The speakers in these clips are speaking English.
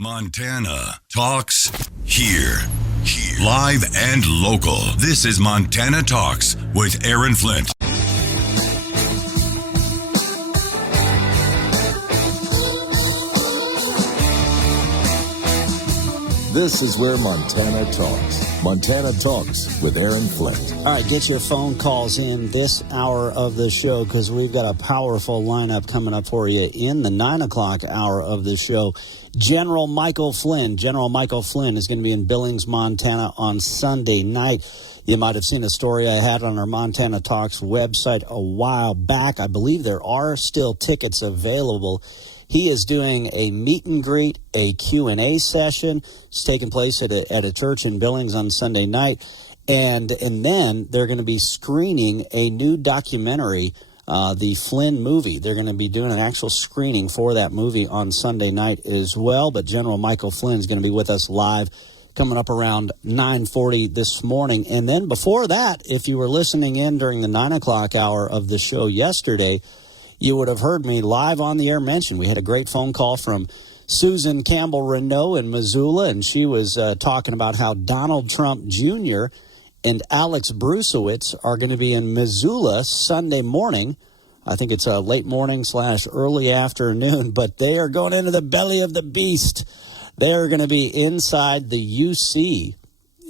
Montana Talks here. Live and local. This is Montana Talks with Aaron Flint. This is where Montana talks. Montana Talks with Aaron Flint. All right, get your phone calls in this hour of the show because we've got a powerful lineup coming up for you in the 9 o'clock hour of the show. General Michael Flynn is going to be in Billings, Montana on Sunday night. You might have seen a story I had on our Montana Talks website a while back. I believe there are still tickets available. He is doing a meet and greet, a Q&A session. It's taking place at a church in Billings on Sunday night. And then they're going to be screening a new documentary, the Flynn movie. They're going to be doing an actual screening for that movie on Sunday night as well. But General Michael Flynn is going to be with us live coming up around 9:40 this morning. And then before that, if you were listening in during the 9 o'clock hour of the show yesterday, you would have heard me live on the air mention. We had a great phone call from Susan Campbell Renault in Missoula, and she was talking about how Donald Trump Jr. and Alex Brusewitz are going to be in Missoula Sunday morning. I think it's a late morning / early afternoon, but they are going into the belly of the beast. They're going to be inside the UC,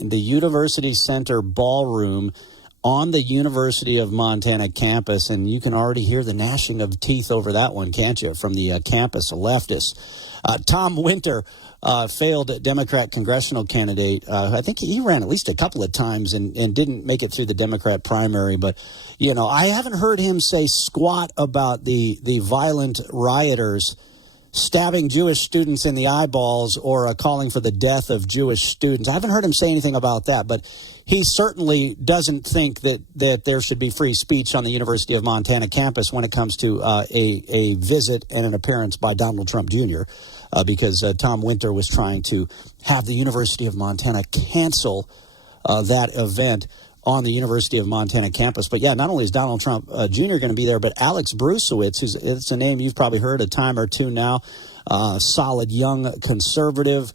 the University Center Ballroom, on the University of Montana campus, and you can already hear the gnashing of teeth over that one, can't you, from the campus leftists. Tom Winter, failed Democrat congressional candidate. I think he ran at least a couple of times and didn't make it through the Democrat primary, but, you know, I haven't heard him say squat about the violent rioters stabbing Jewish students in the eyeballs or calling for the death of Jewish students. I haven't heard him say anything about that, but he certainly doesn't think that there should be free speech on the University of Montana campus when it comes to a visit and an appearance by Donald Trump Jr., because Tom Winter was trying to have the University of Montana cancel that event on the University of Montana campus. But yeah, not only is Donald Trump Jr. going to be there, but Alex Brusewitz, it's a name you've probably heard a time or two now, solid young conservative,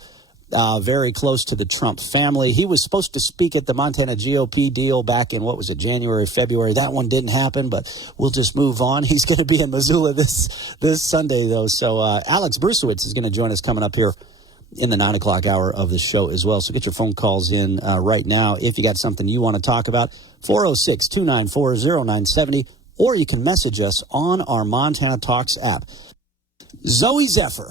very close to the Trump family. He was supposed to speak at the Montana GOP deal back in, January, February. That one didn't happen, but we'll just move on. He's going to be in Missoula this Sunday, though. So Alex Brusewitz is going to join us coming up here in the 9 o'clock hour of the show as well. So get your phone calls in right now if you got something you want to talk about, 406-294-0970, or you can message us on our Montana Talks app. Zoe Zephyr,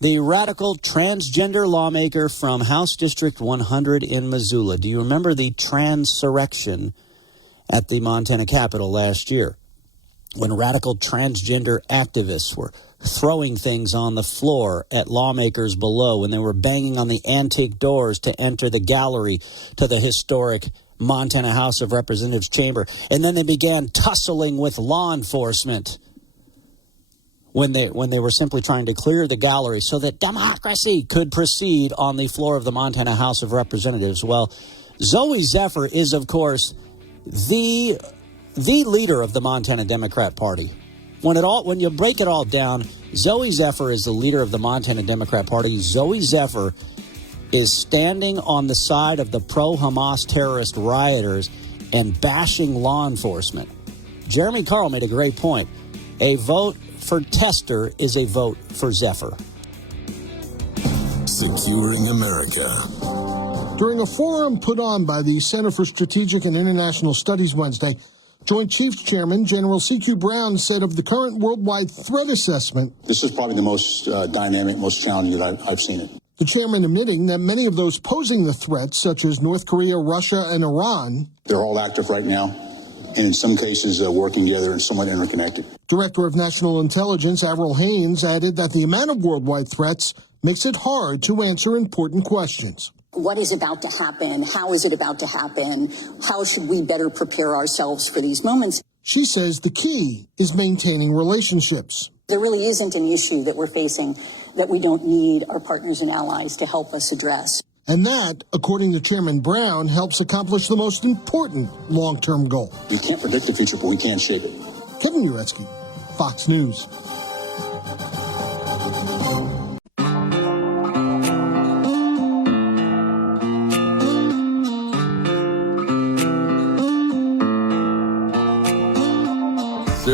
the radical transgender lawmaker from House District 100 in Missoula. Do you remember the transurrection at the Montana Capitol last year when radical transgender activists were throwing things on the floor at lawmakers below, when they were banging on the antique doors to enter the gallery to the historic Montana House of Representatives chamber, and then they began tussling with law enforcement when they were simply trying to clear the gallery so that democracy could proceed on the floor of the Montana House of Representatives. Well, Zoe Zephyr is, of course, the leader of the Montana Democrat Party. When you break it all down, Zoe Zephyr is the leader of the Montana Democrat Party. Zoe Zephyr is standing on the side of the pro-Hamas terrorist rioters and bashing law enforcement. Jeremy Carl made a great point. A vote for Tester is a vote for Zephyr. Securing America. During a forum put on by the Center for Strategic and International Studies Wednesday, Joint Chiefs Chairman General C.Q. Brown said of the current worldwide threat assessment, "This is probably the most dynamic, most challenging that I've seen it." The chairman admitting that many of those posing the threats, such as North Korea, Russia, and Iran, they're all active right now, and in some cases working together and somewhat interconnected. Director of National Intelligence Avril Haines added that the amount of worldwide threats makes it hard to answer important questions. What is about to happen? How is it about to happen? How should we better prepare ourselves for these moments? She says the key is maintaining relationships. There really isn't an issue that we're facing that we don't need our partners and allies to help us address. And that, according to Chairman Brown, helps accomplish the most important long-term goal. We can't predict the future, but we can shape it. Kevin Uretsky, Fox News.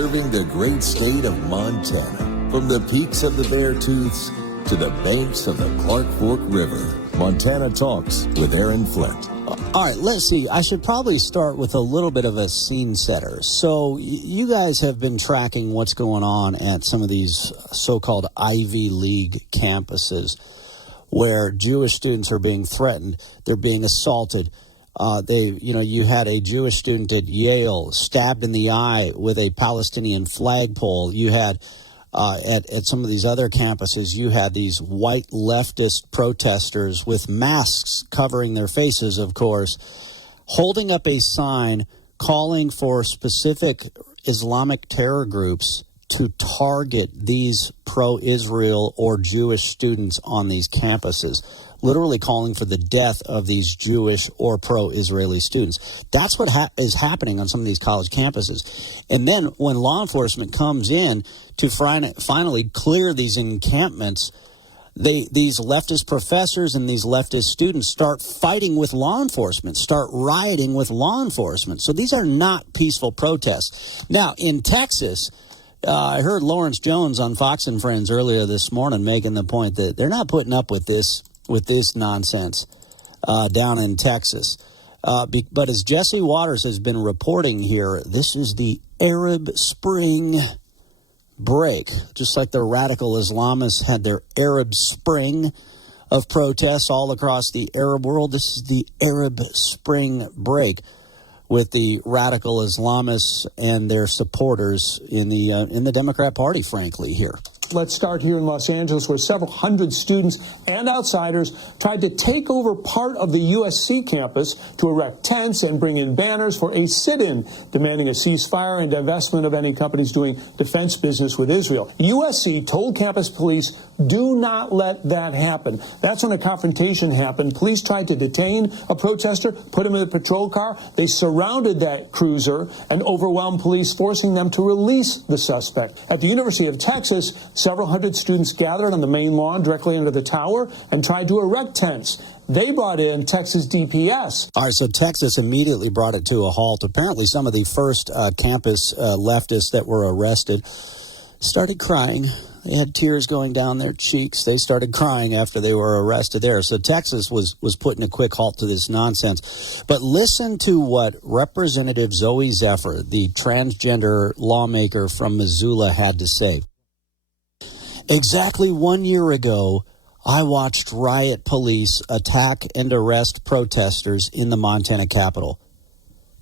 serving the great state of Montana. From the peaks of the Beartooths to the banks of the Clark Fork River, Montana Talks with Aaron Flint. All right, let's see. I should probably start with a little bit of a scene setter. So you guys have been tracking what's going on at some of these so-called Ivy League campuses where Jewish students are being threatened. They're being assaulted. You had a Jewish student at Yale stabbed in the eye with a Palestinian flagpole. You had at some of these other campuses, you had these white leftist protesters with masks covering their faces, of course, holding up a sign calling for specific Islamic terror groups to target these pro-Israel or Jewish students on these campuses, literally calling for the death of these Jewish or pro-Israeli students. That's what is happening on some of these college campuses. And then when law enforcement comes in to finally clear these encampments, these leftist professors and these leftist students start fighting with law enforcement, start rioting with law enforcement. So these are not peaceful protests. Now, in Texas, I heard Lawrence Jones on Fox and Friends earlier this morning making the point that they're not putting up with this nonsense down in Texas. But as Jesse Waters has been reporting here, this is the Arab Spring break. Just like the radical Islamists had their Arab Spring of protests all across the Arab world, this is the Arab Spring break with the radical Islamists and their supporters in the Democrat Party, frankly, here. Let's start here in Los Angeles, where several hundred students and outsiders tried to take over part of the USC campus to erect tents and bring in banners for a sit-in, demanding a ceasefire and divestment of any companies doing defense business with Israel. USC told campus police, do not let that happen. That's when a confrontation happened. Police tried to detain a protester, put him in a patrol car. They surrounded that cruiser and overwhelmed police, forcing them to release the suspect. At the University of Texas, several hundred students gathered on the main lawn directly under the tower and tried to erect tents. They brought in Texas DPS. All right, so Texas immediately brought it to a halt. Apparently, some of the first campus leftists that were arrested started crying. They had tears going down their cheeks. They started crying after they were arrested there. So Texas was putting a quick halt to this nonsense. But listen to what Representative Zoe Zephyr, the transgender lawmaker from Missoula, had to say. Exactly 1 year ago, I watched riot police attack and arrest protesters in the Montana Capitol.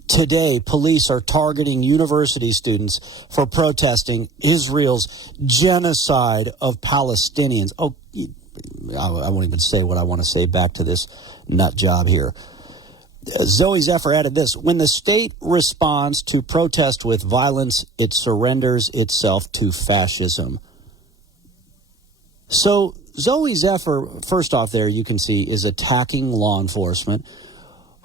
Today, police are targeting university students for protesting Israel's genocide of Palestinians. Oh, I won't even say what I want to say back to this nut job here. Zoe Zephyr added this: when the state responds to protest with violence, it surrenders itself to fascism. So Zoe Zephyr, first off there, you can see, is attacking law enforcement.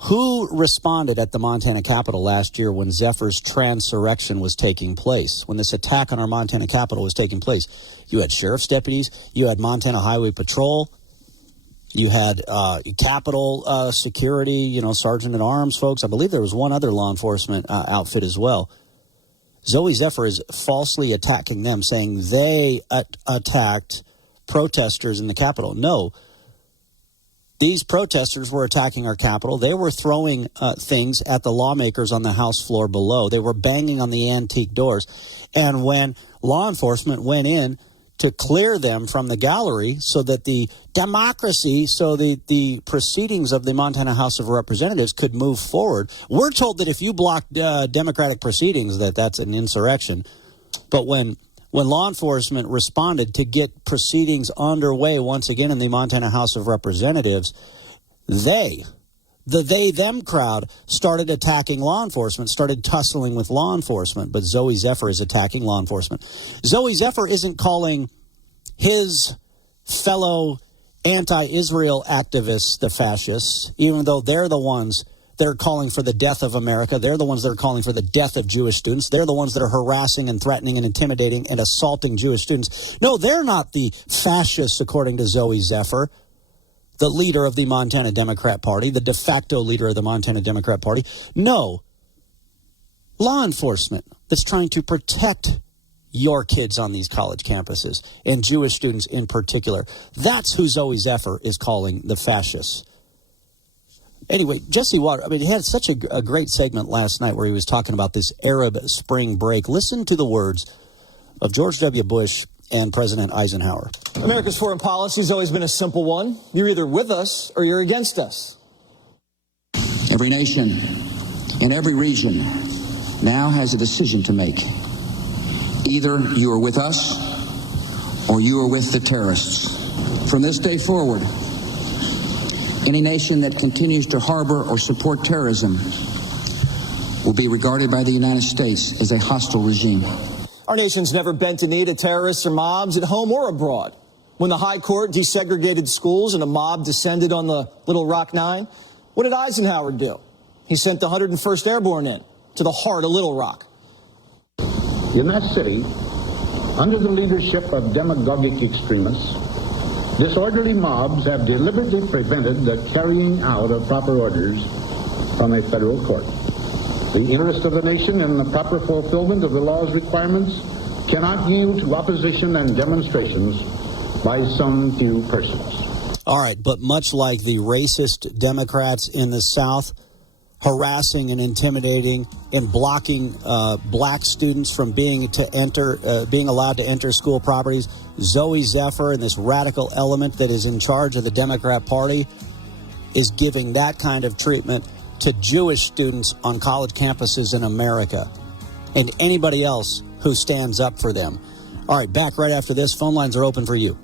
Who responded at the Montana Capitol last year when Zephyr's transurrection was taking place, when this attack on our Montana Capitol was taking place? You had sheriff's deputies, you had Montana Highway Patrol, you had Capitol security, sergeant at arms folks. I believe there was one other law enforcement outfit as well. Zoe Zephyr is falsely attacking them, saying they attacked protesters in the Capitol. No. These protesters were attacking our Capitol. They were throwing things at the lawmakers on the House floor below. They were banging on the antique doors. And when law enforcement went in to clear them from the gallery so that the proceedings of the Montana House of Representatives could move forward, we're told that if you block democratic proceedings, that's an insurrection. But when law enforcement responded to get proceedings underway once again in the Montana House of Representatives, the them crowd started attacking law enforcement, started tussling with law enforcement. But Zoe Zephyr is attacking law enforcement. Zoe Zephyr isn't calling his fellow anti-Israel activists the fascists, even though they're the ones that are calling for the death of America. They're the ones that are calling for the death of Jewish students. They're the ones that are harassing and threatening and intimidating and assaulting Jewish students. No, they're not the fascists, according to Zoe Zephyr, the leader of the Montana Democrat Party, the de facto leader of the Montana Democrat Party. No. law enforcement that's trying to protect your kids on these college campuses, and Jewish students in particular. That's who Zoe Zephyr is calling the fascists. Anyway, Jesse Water, he had such a great segment last night where he was talking about this Arab Spring break. Listen to the words of George W. Bush and President Eisenhower. America's foreign policy has always been a simple one. You're either with us or you're against us. Every nation in every region now has a decision to make. Either you are with us or you are with the terrorists. From this day forward, any nation that continues to harbor or support terrorism will be regarded by the United States as a hostile regime. Our nation's never bent a knee to terrorists or mobs at home or abroad. When the High Court desegregated schools and a mob descended on the Little Rock Nine, what did Eisenhower do? He sent the 101st Airborne in to the heart of Little Rock. In that city, under the leadership of demagogic extremists, disorderly mobs have deliberately prevented the carrying out of proper orders from a federal court. The interest of the nation in the proper fulfillment of the law's requirements cannot yield to opposition and demonstrations by some few persons. All right, but much like the racist Democrats in the South harassing and intimidating and blocking black students from being allowed to enter school properties, Zoe Zephyr and this radical element that is in charge of the Democrat Party is giving that kind of treatment to Jewish students on college campuses in America and anybody else who stands up for them. All right, back right after this. Phone lines are open for you.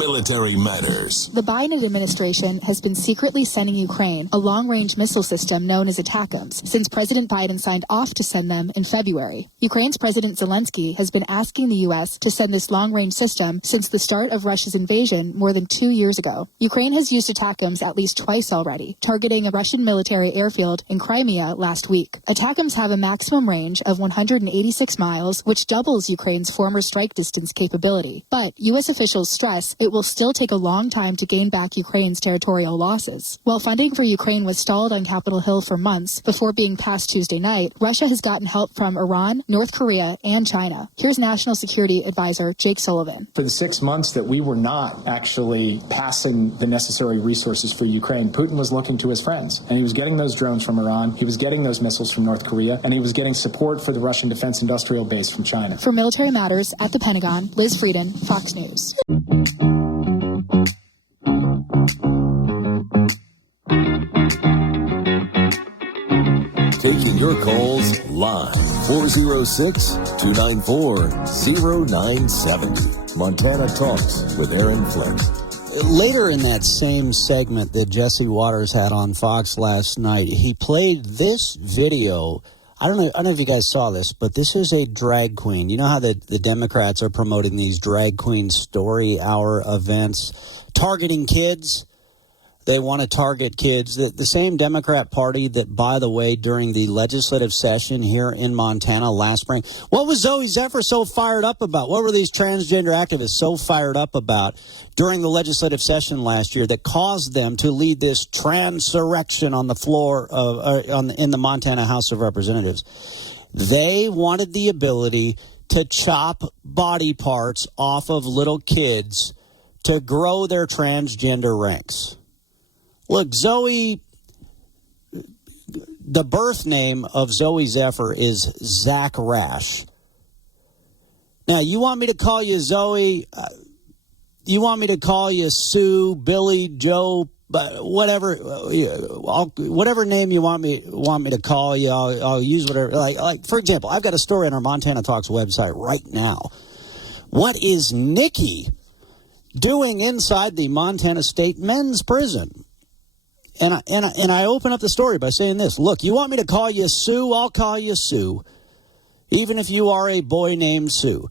Military Matters. The Biden administration has been secretly sending Ukraine a long-range missile system known as ATACMS since President Biden signed off to send them in February. Ukraine's President Zelensky has been asking the U.S. to send this long-range system since the start of Russia's invasion more than 2 years ago. Ukraine has used ATACMS at least twice already, targeting a Russian military airfield in Crimea last week. ATACMS have a maximum range of 186 miles, which doubles Ukraine's former strike distance capability. But U.S. officials stress it will still take a long time to gain back Ukraine's territorial losses. While funding for Ukraine was stalled on Capitol Hill for months before being passed Tuesday night, Russia has gotten help from Iran, North Korea, and China. Here's National Security Advisor Jake Sullivan. For the 6 months that we were not actually passing the necessary resources for Ukraine, Putin was looking to his friends, and he was getting those drones from Iran, he was getting those missiles from North Korea, and he was getting support for the Russian Defense Industrial Base from China. For Military Matters at the Pentagon, Liz Frieden, Fox News. Taking your calls live. 406-294-0970. Montana Talks with Aaron Flint. Later in that same segment that Jesse Waters had on Fox last night, he played this video. I don't know if you guys saw this, but this is a drag queen. You know how the Democrats are promoting these drag queen story hour events, targeting kids? They want to target kids. The same Democrat Party that, by the way, during the legislative session here in Montana last spring, what was Zoe Zephyr so fired up about? What were these transgender activists so fired up about during the legislative session last year that caused them to lead this transurrection on the floor in the Montana House of Representatives? They wanted the ability to chop body parts off of little kids to grow their transgender ranks. Look, Zoe, the birth name of Zoe Zephyr is Zach Rash. Now, you want me to call you Zoe? You want me to call you Sue, Billy, Joe, whatever name you want me to call you? I'll use whatever. Like for example, I've got a story on our Montana Talks website right now. What is Nikki doing inside the Montana State Men's Prison? And I open up the story by saying this. Look, you want me to call you Sue? I'll call you Sue, even if you are a boy named Sue.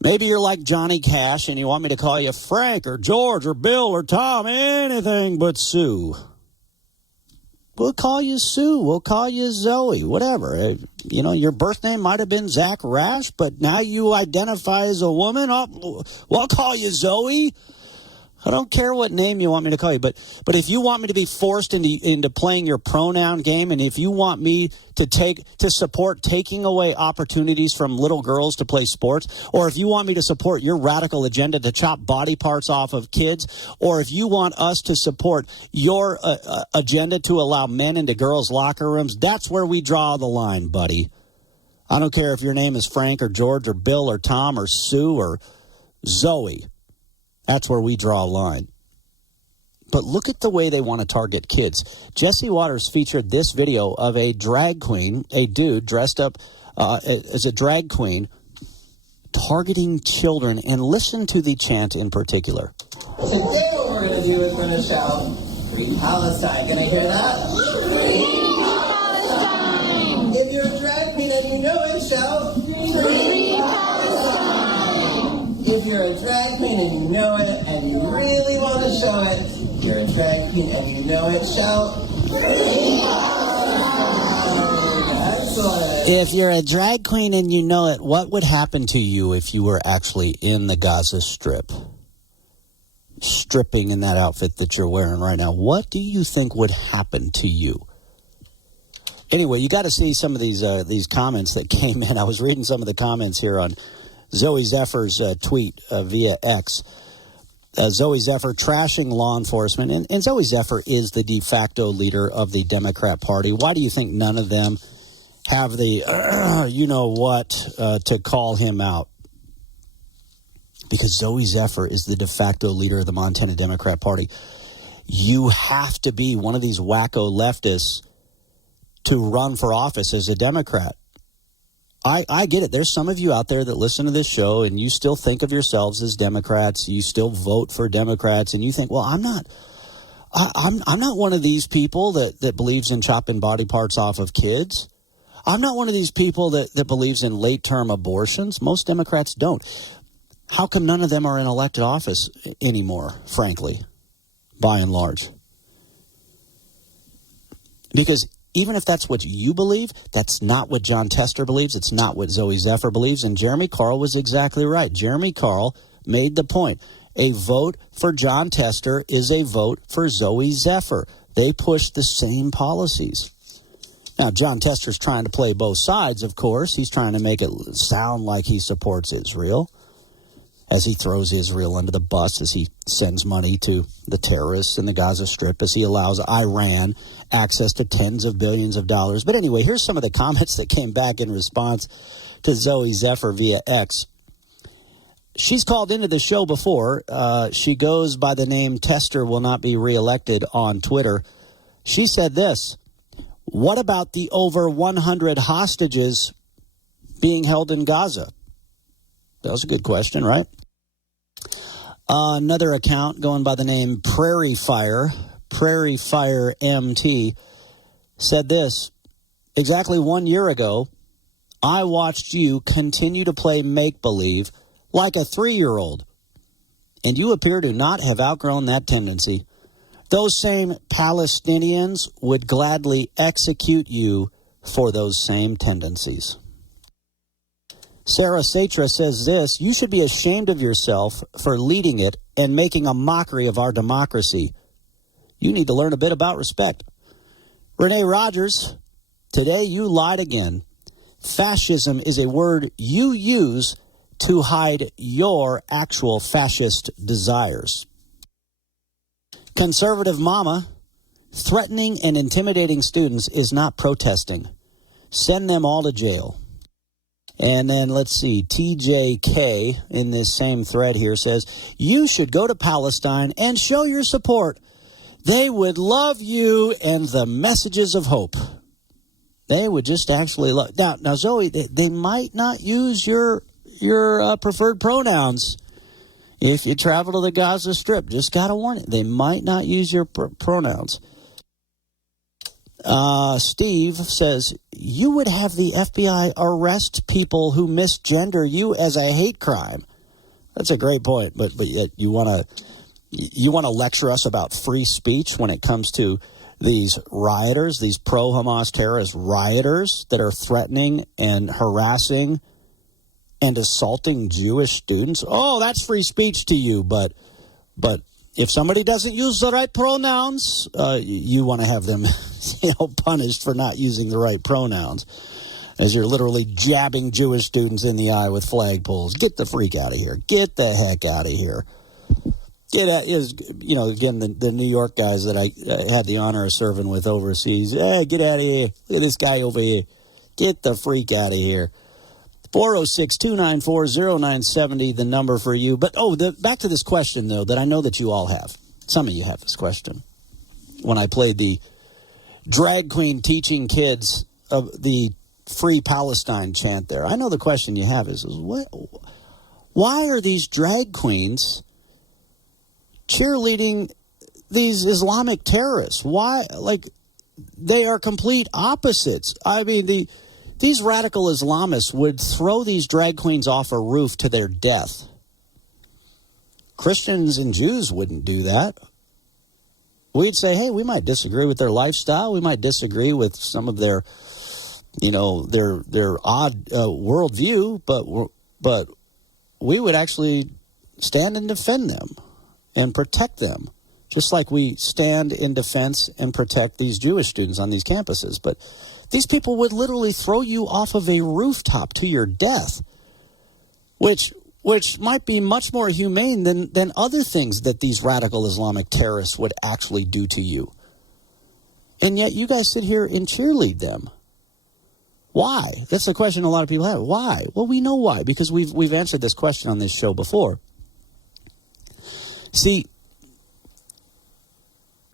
Maybe you're like Johnny Cash and you want me to call you Frank or George or Bill or Tom, anything but Sue. We'll call you Sue. We'll call you Zoe, whatever. You know, your birth name might have been Zach Rash, but now you identify as a woman. I'll call you Zoe. I don't care what name you want me to call you, but if you want me to be forced into playing your pronoun game, and if you want me to support taking away opportunities from little girls to play sports, or if you want me to support your radical agenda to chop body parts off of kids, or if you want us to support your agenda to allow men into girls' locker rooms, that's where we draw the line, buddy. I don't care if your name is Frank or George or Bill or Tom or Sue or Zoe. That's where we draw a line. But look at the way they want to target kids. Jesse Waters featured this video of a drag queen, a dude dressed up as a drag queen, targeting children. And listen to the chant in particular. Today what we're going to do is going to shout, Free Palestine. Can I hear that? Free Palestine! If you're a drag queen and you know it, shout, Free Palestine! If you're a drag queen and you know it and you really want to show it, if you're a drag queen and you know it, shout, Free Palestine! Excellent! If you're a drag queen and you know it, what would happen to you if you were actually in the Gaza Strip? Stripping in that outfit that you're wearing right now. What do you think would happen to you? Anyway, you got to see some of these comments that came in. I was reading some of the comments here on Zoe Zephyr's tweet via X. Zoe Zephyr trashing law enforcement. And Zoe Zephyr is the de facto leader of the Democrat Party. Why do you think none of them have the, to call him out? Because Zoe Zephyr is the de facto leader of the Montana Democrat Party. You have to be one of these wacko leftists to run for office as a Democrat. I get it. There's some of you out there that listen to this show and you still think of yourselves as Democrats. You still vote for Democrats and you think, well, I'm not one of these people that believes in chopping body parts off of kids. I'm not one of these people that believes in late-term abortions. Most Democrats don't. How come none of them are in elected office anymore, frankly, by and large? Because even if that's what you believe, that's not what John Tester believes. It's not what Zoe Zephyr believes. And Jeremy Carl was exactly right. Jeremy Carl made the point. A vote for John Tester is a vote for Zoe Zephyr. They push the same policies. Now, John Tester's trying to play both sides, of course. He's trying to make it sound like he supports Israel, as he throws Israel under the bus, as he sends money to the terrorists in the Gaza Strip, as he allows Iran access to tens of billions of dollars. But anyway, here's some of the comments that came back in response to Zoe Zephyr via X. She's called into the show before. She goes by the name Tester Will Not Be Reelected on Twitter. She said this: what about the over 100 hostages being held in Gaza? That was a good question, right? Another account going by the name Prairie Fire MT, said this: exactly 1 year ago, I watched you continue to play make-believe like a 3-year-old, and you appear to not have outgrown that tendency. Those same Palestinians would gladly execute you for those same tendencies. Sarah Satra says this: you should be ashamed of yourself for leading it and making a mockery of our democracy. You need to learn a bit about respect. Renee Rogers, today you lied again. Fascism is a word you use to hide your actual fascist desires. Conservative Mama, threatening and intimidating students is not protesting. Send them all to jail. And then let's see, TJK in this same thread here says, you should go to Palestine and show your support. They would love you and the messages of hope. They would just actually love. Now Zoe, they might not use your preferred pronouns if you travel to the Gaza Strip. Just got to warn you, they might not use your pronouns. Steve says, you would have the FBI arrest people who misgender you as a hate crime. That's a great point, but yet you want to lecture us about free speech when it comes to these rioters, these pro-Hamas terrorist rioters that are threatening and harassing and assaulting Jewish students. Oh, that's free speech to you, but if somebody doesn't use the right pronouns, you want to have them punished for not using the right pronouns, as you're literally jabbing Jewish students in the eye with flagpoles. Get the freak out of here. Get the heck out of here. Again, the New York guys that I had the honor of serving with overseas. Hey, get out of here. Look at this guy over here. Get the freak out of here. 406-294-0970, the number for you. But, back to this question, though, that I know that you all have. Some of you have this question. When I played the drag queen teaching kids of the Free Palestine chant there, I know the question you have is why are these drag queens cheerleading these Islamic terrorists? Why? They are complete opposites. I mean, these radical Islamists would throw these drag queens off a roof to their death. Christians and Jews wouldn't do that. We'd say, hey, we might disagree with their lifestyle. We might disagree with some of their odd worldview, but we would actually stand and defend them and protect them, just like we stand in defense and protect these Jewish students on these campuses. But these people would literally throw you off of a rooftop to your death, which might be much more humane than other things that these radical Islamic terrorists would actually do to you. And yet you guys sit here and cheerlead them. Why? That's the question a lot of people have. Why? Well, we know why, because we've answered this question on this show before. See,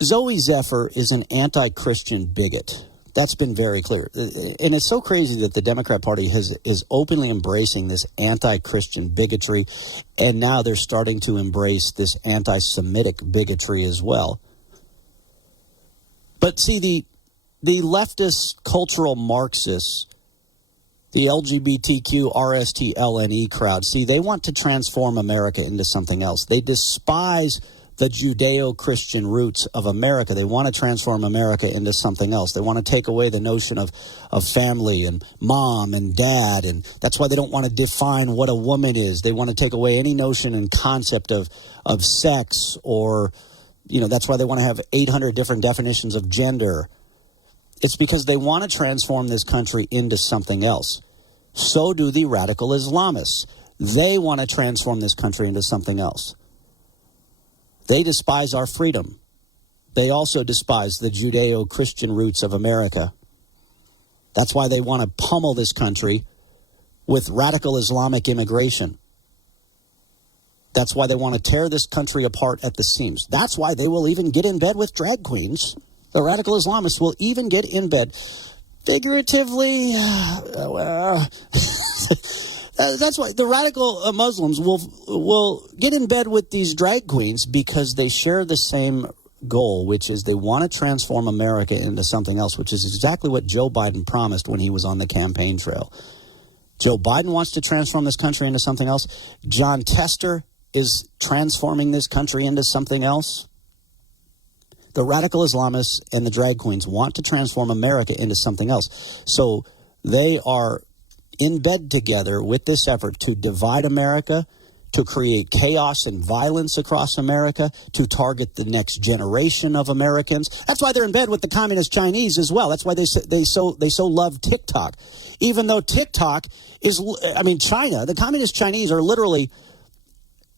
Zoe Zephyr is an anti-Christian bigot. That's been very clear. And it's so crazy that the Democrat Party is openly embracing this anti-Christian bigotry, and now they're starting to embrace this anti-Semitic bigotry as well. But see, the leftist cultural Marxists, the LGBTQ, RST-LNE crowd, see, they want to transform America into something else. They despise the Judeo-Christian roots of America. They want to transform America into something else. They want to take away the notion of family and mom and dad, and that's why they don't want to define what a woman is. They want to take away any notion and concept of sex, or, that's why they want to have 800 different definitions of gender. It's because they want to transform this country into something else. So do the radical Islamists. They want to transform this country into something else. They despise our freedom. They also despise the Judeo-Christian roots of America. That's why they want to pummel this country with radical Islamic immigration. That's why they want to tear this country apart at the seams. That's why they will even get in bed with drag queens. The radical Islamists will even get in bed, figuratively. That's why the radical Muslims will get in bed with these drag queens, because they share the same goal, which is they want to transform America into something else, which is exactly what Joe Biden promised when he was on the campaign trail. Joe Biden wants to transform this country into something else. John Tester is transforming this country into something else. The radical Islamists and the drag queens want to transform America into something else. So they are in bed together with this effort to divide America, to create chaos and violence across America, to target the next generation of Americans. That's why they're in bed with the communist Chinese as well. That's why they so love TikTok. Even though TikTok is, China, the communist Chinese are literally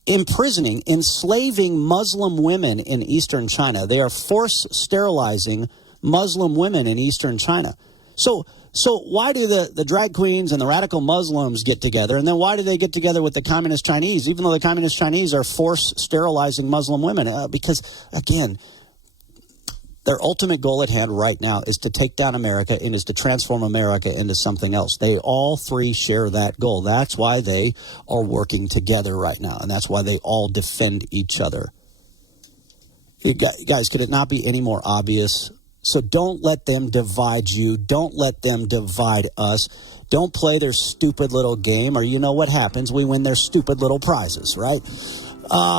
imprisoning, enslaving Muslim women in eastern China. They are force sterilizing Muslim women in eastern China. So why do the drag queens and the radical Muslims get together? And then why do they get together with the communist Chinese, even though the communist Chinese are force sterilizing Muslim women? Because, again, their ultimate goal at hand right now is to take down America and is to transform America into something else. They all three share that goal. That's why they are working together right now, and that's why they all defend each other. Guys, could it not be any more obvious? So don't let them divide you. Don't let them divide us. Don't play their stupid little game, or you know what happens. We win their stupid little prizes, right?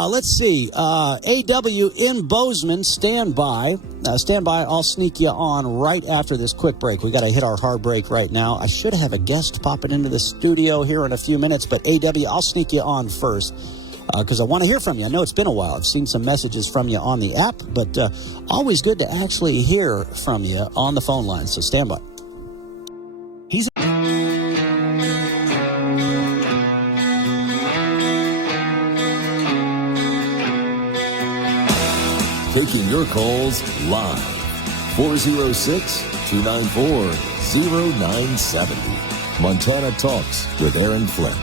Let's see. AW in Bozeman, stand by. Stand by. I'll sneak you on right after this quick break. We got to hit our hard break right now. I should have a guest popping into the studio here in a few minutes, but AW, I'll sneak you on first. because I want to hear from you. I know it's been a while. I've seen some messages from you on the app, but always good to actually hear from you on the phone line. So stand by. Taking your calls live. 406-294-0970. Montana Talks with Aaron Flint.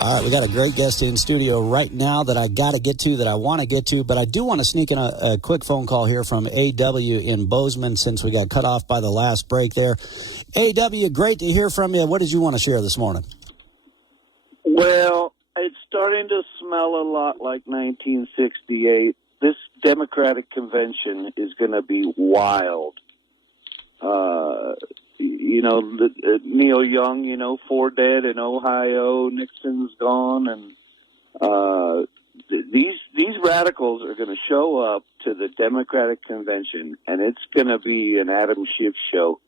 All right, we got a great guest in studio right now that I got to get to, that I want to get to, but I do want to sneak in a quick phone call here from A.W. in Bozeman since we got cut off by the last break there. A.W., great to hear from you. What did you want to share this morning? Well, it's starting to smell a lot like 1968. This Democratic convention is going to be wild. Neil Young, 4 dead in Ohio, Nixon's gone, and these radicals are going to show up to the Democratic convention, and it's going to be an Adam Schiff show.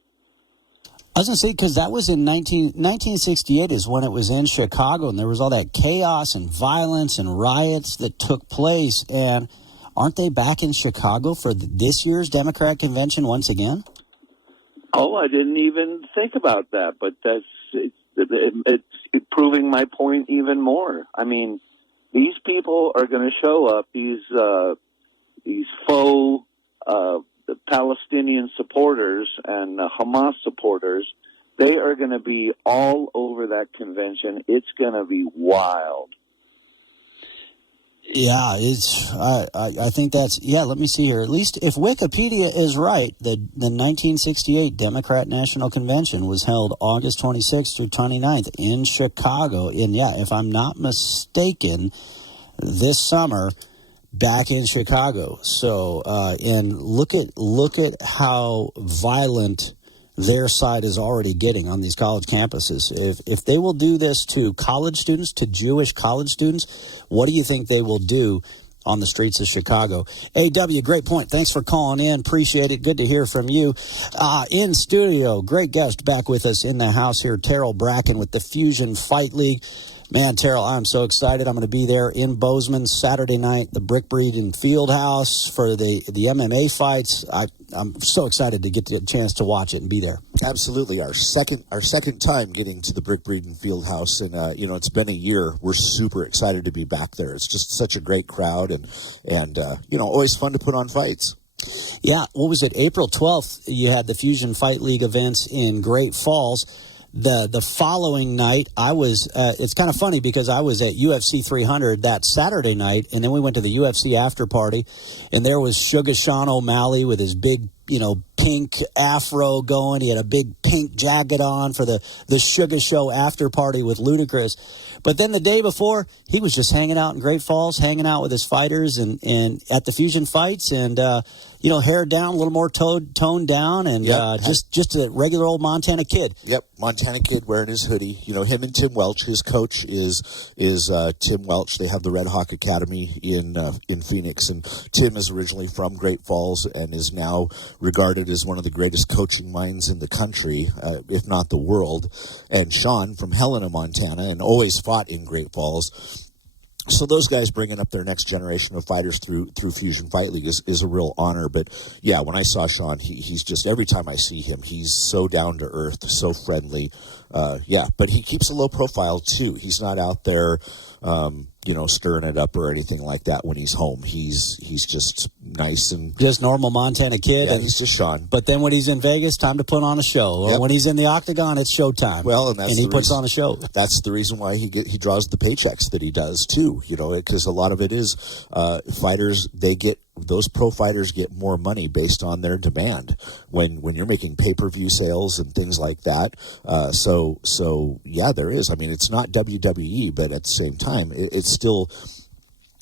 I was going to say, because that was in 1968 is when it was in Chicago, and there was all that chaos and violence and riots that took place, and aren't they back in Chicago for this year's Democrat convention once again? Oh, I didn't even think about that, but it's proving my point even more. I mean, these people are going to show up, these faux Palestinian supporters and Hamas supporters. They are going to be all over that convention. It's going to be wild. Yeah, I think that's, let me see here. At least if Wikipedia is right, the 1968 Democrat National Convention was held August 26th through 29th in Chicago. And if I'm not mistaken, this summer back in Chicago. So, and look at how violent their side is already getting on these college campuses. If they will do this to college students, to Jewish college students, what do you think they will do on the streets of Chicago? A.W., great point. Thanks for calling in. Appreciate it. Good to hear from you. In studio, great guest back with us in the house here, Terrell Bracken with the Fusion Fight League. Man, Terrell, I'm so excited. I'm going to be there in Bozeman Saturday night, the Brick Breeding Field House for the MMA fights. I'm so excited to get a chance to watch it and be there. Absolutely, our second time getting to the Brick Breeding Field House, and it's been a year. We're super excited to be back there. It's just such a great crowd, and always fun to put on fights. Yeah, what was it? April 12th, you had the Fusion Fight League events in Great Falls. The following night, I was, it's kind of funny because I was at UFC 300 that Saturday night, and then we went to the UFC after party, and there was Sugar Sean O'Malley with his big, pink afro going. He had a big pink jacket on for the Sugar Show after party with Ludacris. But then the day before, he was just hanging out in Great Falls, hanging out with his fighters and at the Fusion fights, and hair down, a little more toned down, and just a regular old Montana kid. Yep, Montana kid wearing his hoodie. Him and Tim Welch, his coach is Tim Welch. They have the Red Hawk Academy in Phoenix, and Tim is originally from Great Falls and is now regarded as one of the greatest coaching minds in the country, if not the world. And Sean from Helena, Montana, and always fought in Great Falls. So those guys bringing up their next generation of fighters through Fusion Fight League is a real honor. But yeah, when I saw Sean, he's just, every time I see him, he's so down to earth, so friendly. But he keeps a low profile too. He's not out there, stirring it up or anything like that when he's home. He's just nice and just normal Montana kid. Yeah, he's just Sean. But then when he's in Vegas, time to put on a show. Or when he's in the Octagon, it's showtime. Well, and he puts on a show. That's the reason why he draws the paychecks that he does too. Because a lot of it is fighters. Those pro fighters get more money based on their demand when you're making pay-per-view sales and things like that. So there is. I mean, it's not WWE, but at the same time, it's still.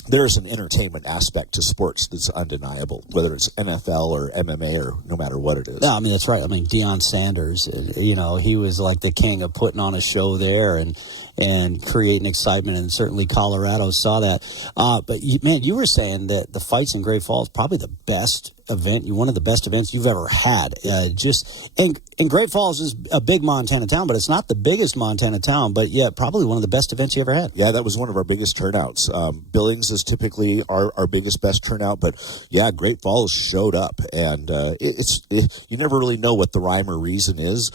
There's an entertainment aspect to sports that's undeniable, whether it's NFL or MMA or no matter what it is. No, I mean, that's right. I mean, Deion Sanders, he was like the king of putting on a show there and creating excitement, and certainly Colorado saw that. But, you were saying that the fights in Great Falls probably the best event, one of the best events you've ever had. And Great Falls is a big Montana town, but it's not the biggest Montana town, but yet probably one of the best events you ever had. Yeah, that was one of our biggest turnouts. Billings is typically our biggest, best turnout, but yeah, Great Falls showed up, and you never really know what the rhyme or reason is.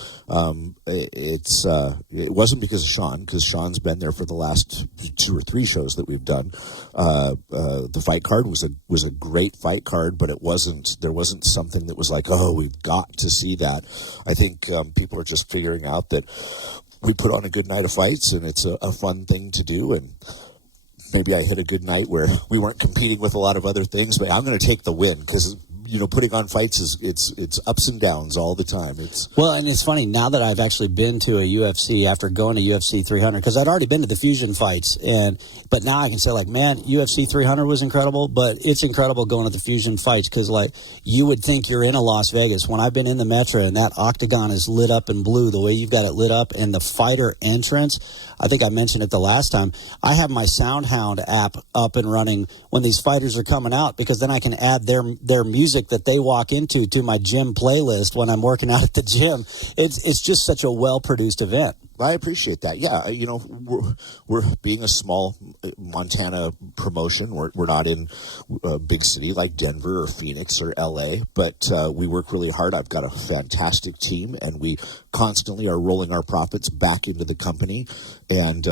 It wasn't because of Sean, because Sean's been there for the last 2 or 3 shows that we've done. The fight card was a great fight card, but there wasn't something that was like, oh, we've got to see that. I think people are just figuring out that we put on a good night of fights, and it's a fun thing to do, and maybe I hit a good night where we weren't competing with a lot of other things, but I'm going to take the win because, putting on fights it's ups and downs all the time. And it's funny, now that I've actually been to a UFC after going to UFC 300, because I'd already been to the Fusion fights, but now I can say, like, man, UFC 300 was incredible, but it's incredible going to the Fusion fights because, like, you would think you're in a Las Vegas. When I've been in the Metro and that Octogon is lit up in blue, the way you've got it lit up, and the fighter entrance, I think I mentioned it the last time, I have my SoundHound app up and running when these fighters are coming out, because then I can add their music that they walk into to my gym playlist when I'm working out at the gym. It's just such a well-produced event. I appreciate that. Yeah, we're being a small Montana promotion. We're not in a big city like Denver or Phoenix or LA, but we work really hard. I've got a fantastic team, and we constantly are rolling our profits back into the company, and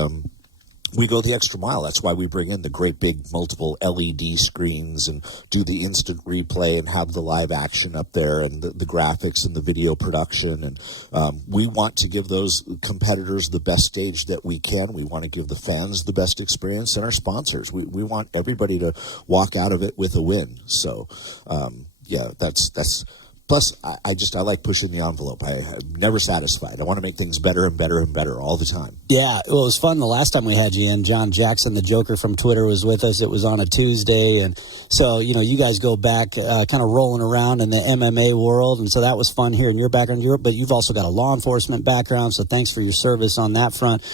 we go the extra mile. That's why we bring in the great big multiple LED screens and do the instant replay and have the live action up there and the graphics and the video production. And we want to give those competitors the best stage that we can. We want to give the fans the best experience, and our sponsors. We want everybody to walk out of it with a win. So, that's. Plus, I like pushing the envelope. I'm never satisfied. I want to make things better and better and better all the time. Yeah, well, it was fun the last time we had you in. John Jackson, the Joker from Twitter, was with us. It was on a Tuesday, and so, you guys go back kind of rolling around in the MMA world, and so that was fun hearing your background. But you've also got a law enforcement background, so thanks for your service on that front.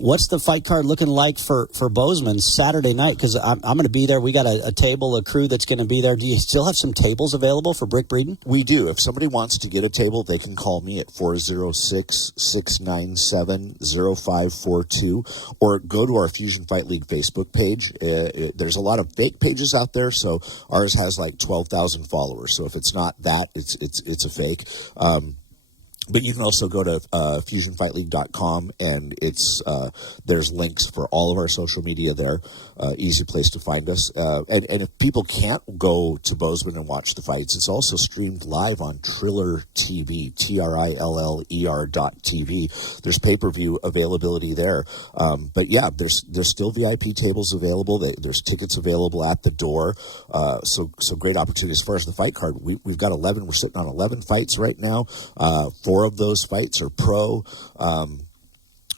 What's the fight card looking like for Bozeman Saturday night? Because I'm going to be there. We got a table, a crew that's going to be there. Do you still have some tables available for brick breeding? We do. If somebody wants to get a table, they can call me at 406-697-0542 or go to our Fusion Fight League Facebook page. There's a lot of fake pages out there, so ours has like 12,000 followers. So if it's not that, it's a fake. But you can also go to fusionfightleague.com, and there's links for all of our social media there. Easy place to find us. And if people can't go to Bozeman and watch the fights, it's also streamed live on Triller TV, TRILLER.TV. There's pay-per-view availability there. But yeah, there's still VIP tables available. There's tickets available at the door. So great opportunity. As far as the fight card, we've got 11. We're sitting on 11 fights right now. 4 of those fights are pro.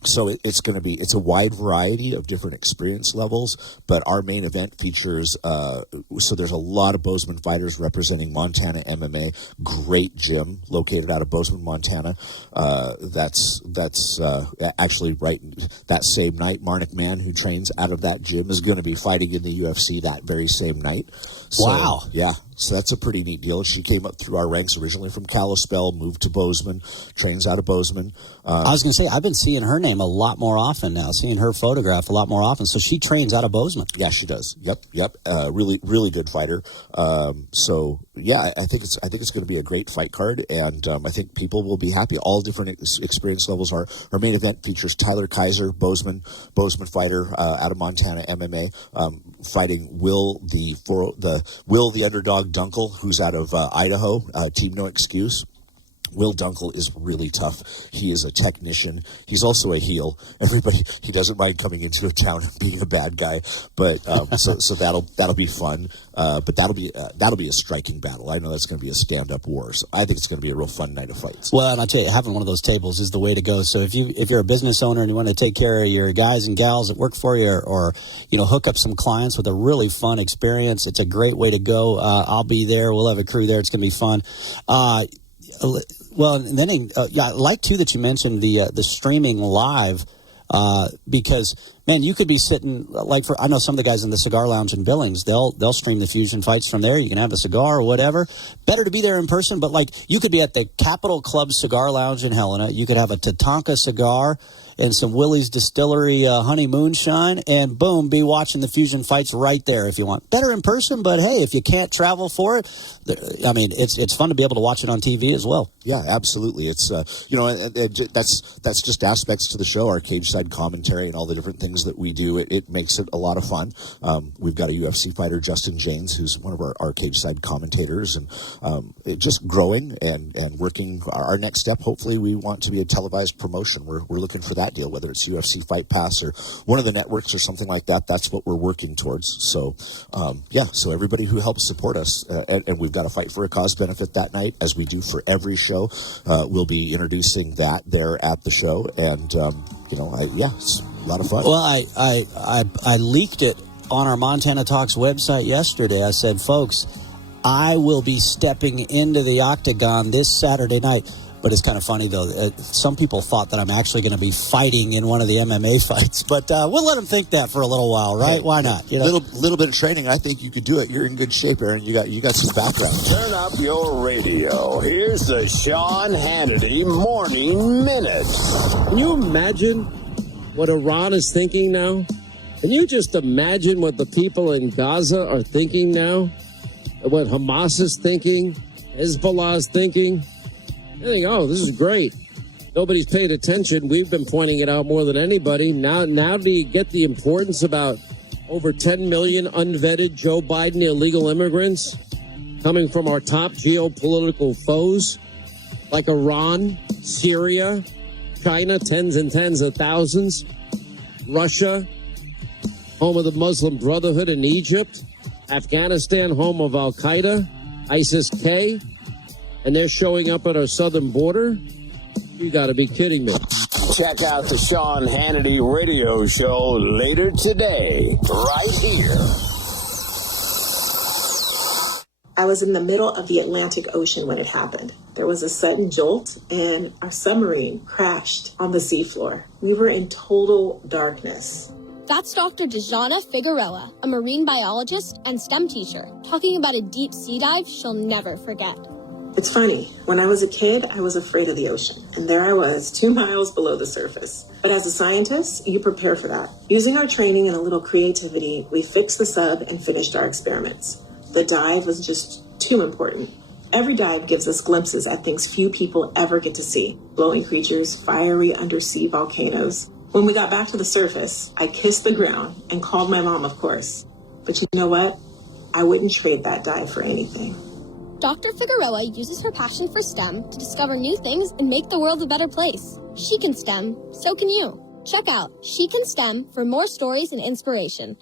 So it's a wide variety of different experience levels, but our main event features, so there's a lot of Bozeman fighters representing Montana MMA, great gym located out of Bozeman, Montana. That's actually right that same night, Marnik Mann, who trains out of that gym, is going to be fighting in the UFC that very same night. So, wow. Yeah. So that's a pretty neat deal. She came up through our ranks originally from Kalispell, moved to Bozeman, trains out of Bozeman. I was going to say, I've been seeing her name a lot more often now, seeing her photograph a lot more often. So she trains out of Bozeman. Yeah, she does. Yep. Really, really good fighter. So yeah, I think it's going to be a great fight card, and I think people will be happy. All different experience levels are. Our main event features Tyler Kaiser, Bozeman fighter out of Montana MMA, fighting Will the underdog Dunkel, who's out of Idaho, Team No Excuse. Will Dunkel is really tough. He is a technician. He's also a heel. He doesn't mind coming into a town and being a bad guy. But so that'll be fun. But that'll be a striking battle. I know that's going to be a stand-up war. So I think it's going to be a real fun night of fights. Well, and I tell you, having one of those tables is the way to go. So if you're a business owner and you want to take care of your guys and gals that work for you, or hook up some clients with a really fun experience, it's a great way to go. I'll be there. We'll have a crew there. It's going to be fun. Well, and then I like too that you mentioned the streaming live, because man, you could be sitting I know some of the guys in the cigar lounge in Billings, they'll stream the Fusion fights from there. You can have a cigar or whatever. Better to be there in person, but you could be at the Capitol Club Cigar Lounge in Helena. You could have a Tatanka cigar and some Willie's Distillery honey moonshine, and boom, be watching the Fusion fights right there if you want. Better in person, but hey, if you can't travel for it, I mean, it's fun to be able to watch it on TV as well. Yeah, absolutely. It's that's just aspects to the show, our cage side commentary and all the different things that we do. It makes it a lot of fun. We've got a UFC fighter, Justin James, who's one of our cage side commentators, and it just growing and working. Our next step, hopefully, we want to be a televised promotion. We're looking for that deal, whether it's UFC Fight Pass or one of the networks or something like that. That's what we're working towards. So, so everybody who helps support us, and we've got a Fight for a Cause benefit that night, as we do for every show. We'll be introducing that there at the show, and it's a lot of fun. Well, I leaked it on our Montana Talks website yesterday. I said, folks, I will be stepping into the Octogon this Saturday night. But it's kind of funny, though. Some people thought that I'm actually going to be fighting in one of the MMA fights. But we'll let them think that for a little while, right? Why not? Little bit of training. I think you could do it. You're in good shape, Aaron. You got some background. Turn up your radio. Here's the Sean Hannity Morning Minute. Can you imagine what Iran is thinking now? Can you just imagine what the people in Gaza are thinking now? What Hamas is thinking? Hezbollah is thinking? I think, this is great. Nobody's paid attention. We've been pointing it out more than anybody. Now do you get the importance about over 10 million unvetted Joe Biden illegal immigrants coming from our top geopolitical foes like Iran, Syria, China, tens and tens of thousands, Russia, home of the Muslim Brotherhood in Egypt, Afghanistan, home of Al-Qaeda, ISIS-K, and they're showing up at our southern border? You got to be kidding me. Check out the Sean Hannity radio show later today, right here. I was in the middle of the Atlantic Ocean when it happened. There was a sudden jolt, and our submarine crashed on the seafloor. We were in total darkness. That's Dr. Dejana Figueroa, a marine biologist and STEM teacher, talking about a deep sea dive she'll never forget. It's funny, when I was a kid, I was afraid of the ocean, and there I was, 2 miles below the surface. But as a scientist, you prepare for that. Using our training and a little creativity, we fixed the sub and finished our experiments. The dive was just too important. Every dive gives us glimpses at things few people ever get to see. Glowing creatures, fiery undersea volcanoes. When we got back to the surface, I kissed the ground and called my mom, of course. But you know what? I wouldn't trade that dive for anything. Dr. Figueroa uses her passion for STEM to discover new things and make the world a better place. She can STEM, so can you. Check out She Can STEM for more stories and inspiration.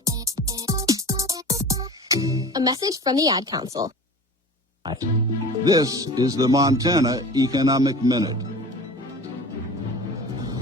A message from the Ad Council. This is the Montana Economic Minute.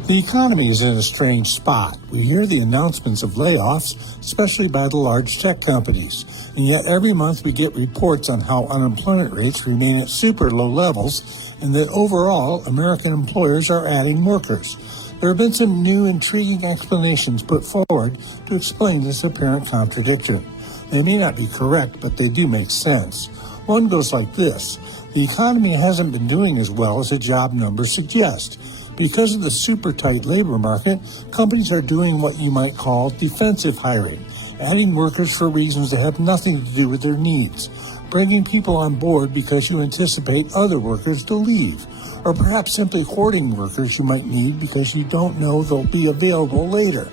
The economy is in a strange spot. We hear the announcements of layoffs, especially by the large tech companies. And yet every month we get reports on how unemployment rates remain at super low levels and that overall American employers are adding workers. There have been some new intriguing explanations put forward to explain this apparent contradiction. They may not be correct, but they do make sense. One goes like this. The economy hasn't been doing as well as the job numbers suggest. Because of the super tight labor market, companies are doing what you might call defensive hiring, adding workers for reasons that have nothing to do with their needs, bringing people on board because you anticipate other workers to leave, or perhaps simply hoarding workers you might need because you don't know they'll be available later.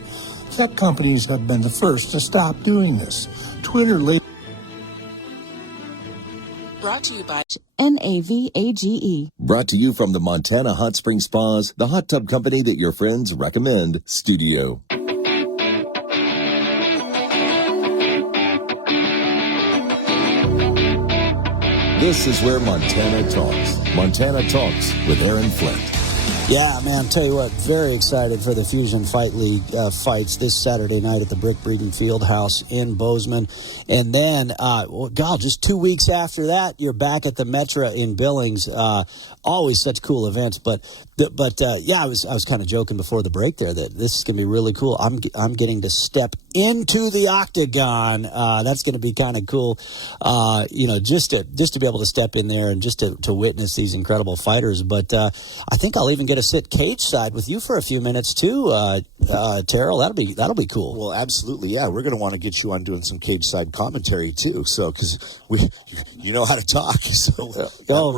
Tech companies have been the first to stop doing this. Twitter later. Brought to you by NAVAGE. Brought to you from the Montana Hot Spring Spas, the hot tub company that your friends recommend, Studio. This is where Montana talks. Montana Talks with Aaron Flint. Yeah, man, tell you what, very excited for the Fusion Fight League fights this Saturday night at the Brick Breeden Fieldhouse in Bozeman. And then, just 2 weeks after that, you're back at the Metra in Billings. Always such cool events. But I was kind of joking before the break there that this is going to be really cool. I'm getting to step into the Octagon. That's going to be kind of cool. Just to be able to step in there and just to witness these incredible fighters. But I think I'll even get to sit cage side with you for a few minutes too, Terrell. That'll be cool. Well, absolutely, yeah. We're going to want to get you on doing some cage side commentary too. So because you know how to talk. So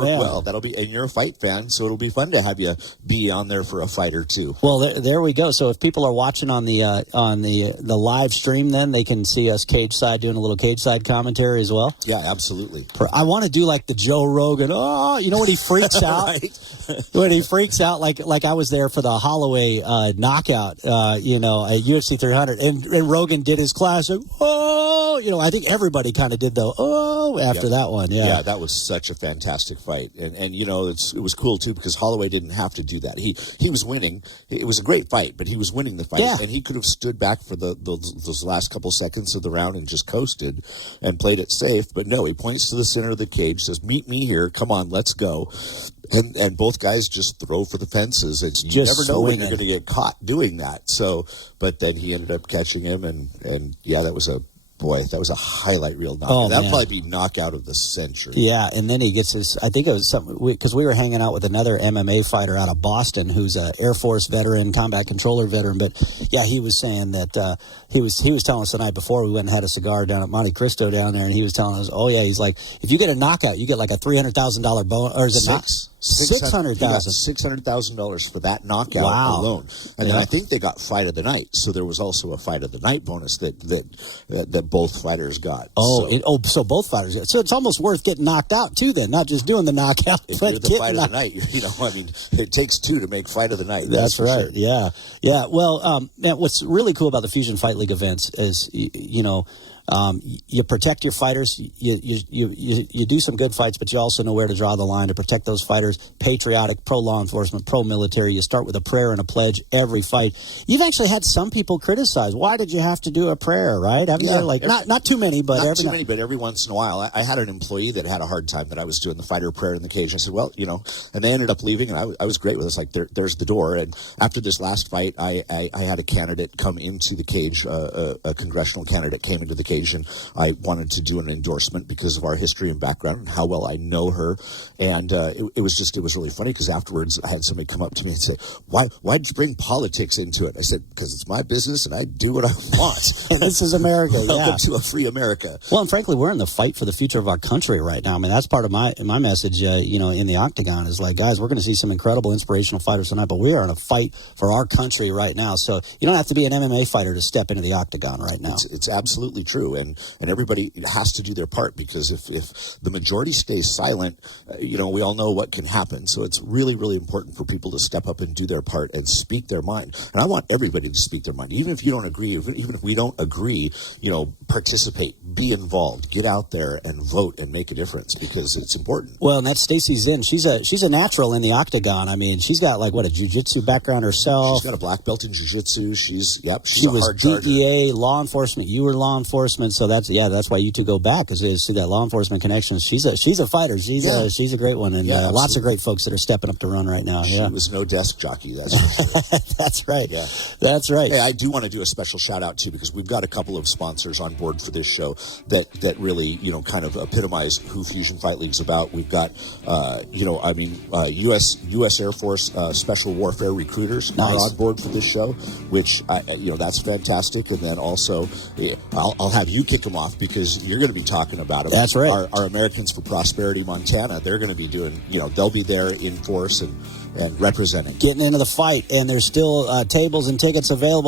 man, well, that'll be, and you're a fight fan, so it'll be fun to have you be on there for a fight or two. Well, there we go. So if people are watching on the live stream, then they can see us cage side doing a little cage side commentary as well. Yeah, absolutely. I want to do like the Joe Rogan. Oh, you know when he freaks out. Right. When he freaks out, like I was there for the Holloway knockout, at UFC 300, and Rogan did his classic. I think everybody kind of did the after that one. Yeah, that was such a fantastic fight, and it was cool too because Holloway didn't have to do that. He was winning. It was a great fight, but he was winning the fight, and he could have stood back for those last couple seconds of the round and just coasted and played it safe. But no, he points to the center of the cage, says, "Meet me here. Come on, let's go." And both guys just throw for the fences. You never know when you're going to get caught doing that. So, but then he ended up catching him, and that was a highlight reel knockout. That'll probably be knockout of the century. Yeah, and then he gets this. I think it was something because we were hanging out with another MMA fighter out of Boston who's an Air Force veteran, combat controller veteran. But yeah, he was saying that he was telling us the night before we went and had a cigar down at Monte Cristo down there, and he was telling us, he's like, if you get a knockout, you get like a $300,000 bonus, or is it not? $600,000 for that knockout alone, and then I think they got fight of the night. So there was also a fight of the night bonus that both fighters got. So both fighters. So it's almost worth getting knocked out too. Then not just doing the knockout, but the fight of the night. It takes two to make fight of the night. That's right. Sure. Yeah. Well, what's really cool about the Fusion Fight League events is you protect your fighters. You do some good fights, but you also know where to draw the line to protect those fighters. Patriotic, pro-law enforcement, pro-military. You start with a prayer and a pledge every fight. You've actually had some people criticize, why did you have to do a prayer, right? Haven't you? Not too many, but every once in a while. I had an employee that had a hard time that I was doing the fighter prayer in the cage. I said, and they ended up leaving, and I was great with it. It's like, there's the door. And after this last fight, I had a candidate come into the cage, a congressional candidate came into the cage, and I wanted to do an endorsement because of our history and background and how well I know her. And it was really funny because afterwards I had somebody come up to me and say, why'd you bring politics into it? I said, because it's my business and I do what I want. And this is America. Welcome to a free America. Well, and frankly, we're in the fight for the future of our country right now. I mean, that's part of my message, in the Octagon is like, guys, we're going to see some incredible inspirational fighters tonight, but we are in a fight for our country right now. So you don't have to be an MMA fighter to step into the Octagon right now. It's absolutely true. And everybody has to do their part because if the majority stays silent, we all know what can happen. So it's really, really important for people to step up and do their part and speak their mind. And I want everybody to speak their mind. Even if you don't agree, even if we don't agree, participate, be involved, get out there and vote and make a difference because it's important. Well, and that's Stacy Zinn. She's a natural in the Octagon. I mean, she's got a jiu-jitsu background herself. She's got a black belt in jiu-jitsu. She was DEA, law enforcement. You were law enforcement. So that's why you two go back because you see that law enforcement connection. She's a fighter. She's a great one, and lots of great folks that are stepping up to run right now. She was no desk jockey. That's for sure. That's right. Yeah, that's right. Hey, I do want to do a special shout out too because we've got a couple of sponsors on board for this show that really kind of epitomize who Fusion Fight League's about. We've got U.S. Air Force Special Warfare recruiters are on board for this show, which that's fantastic. And then also I'll have you kick them off because you're going to be talking about them. That's right. Our Americans for Prosperity Montana, they're going to be doing, they'll be there in force and representing. Getting into the fight, and there's still tables and tickets available.